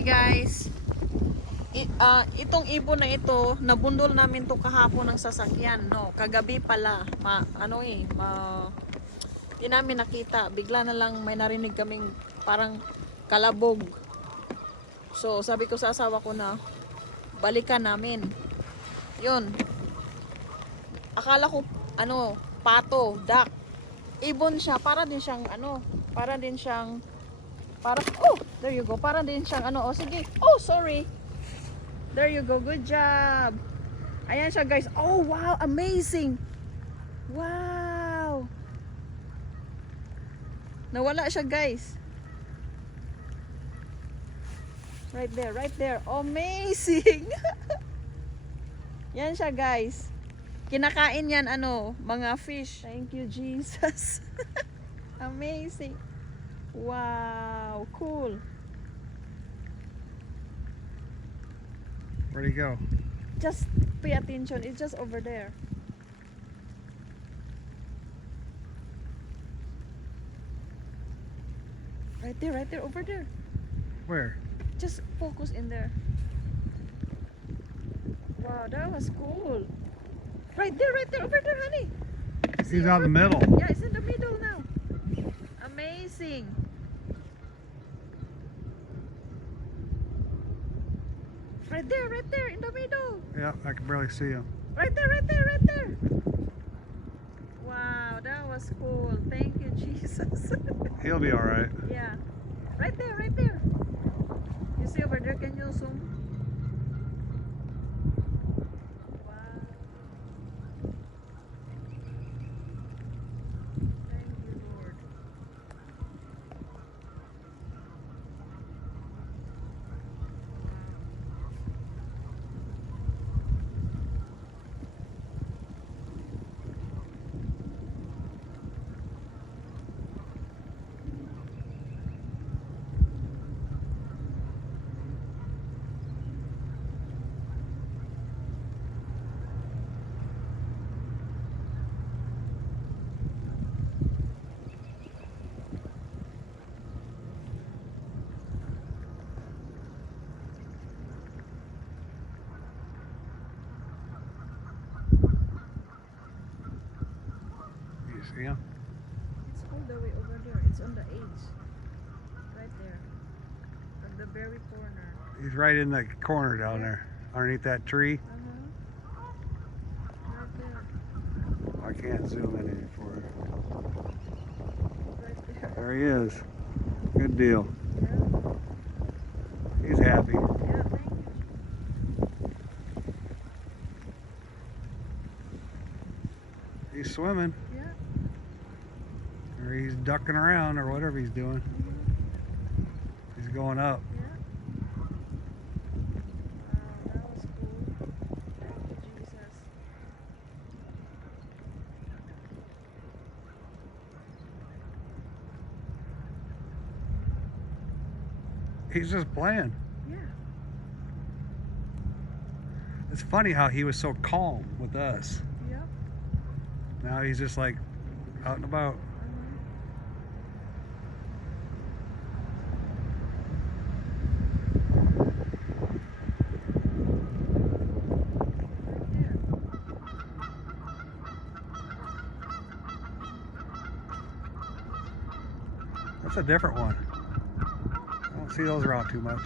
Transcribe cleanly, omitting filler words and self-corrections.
Hi guys. Itong ibon na ito, nabundol namin to kahapon ng sasakyan, no. Kagabi pala, di namin nakita. Bigla na lang may narinig kaming parang kalabog. So, sabi ko sa asawa ko na balikan namin. 'Yun. Akala ko pato, duck. Ibon siya, there you go. Para din siyang sige. Oh, sorry. There you go. Good job. Ayan siya, guys. Oh, wow. Amazing. Wow. Nawala siya, guys. Right there, right there. Amazing. Yan siya, guys. Kinakain yan, mga fish. Thank you, Jesus. Amazing. Wow. Cool. Where'd he go? Just pay attention. It's just over there. Right there, over there. Where? Just focus in there. Wow, that was cool. Right there, over there, honey. He's out in the middle. Yeah, it's in the middle now. Amazing. Right there, in the middle. Yeah, I can barely see him. Right there. Wow, that was cool. Thank you, Jesus. He'll be all right. Yeah. Right there. You see over there, can you zoom? Wow. Thank you, Lord. You see him? It's all the way over there. It's on the edge. Right there. At the very corner. He's right in the corner down there, underneath that tree. Right there. I can't zoom in any for it. Right there. There he is. Good deal. Yeah. He's happy. Yeah, thank you. He's swimming. Yeah. Or he's ducking around or whatever he's doing. He's going up. Yeah. Wow, that was cool. Thank you, Jesus. He's just playing. Yeah. It's funny how he was so calm with us. Yep. Now he's just like out and about. That's a different one. I don't see those around too much.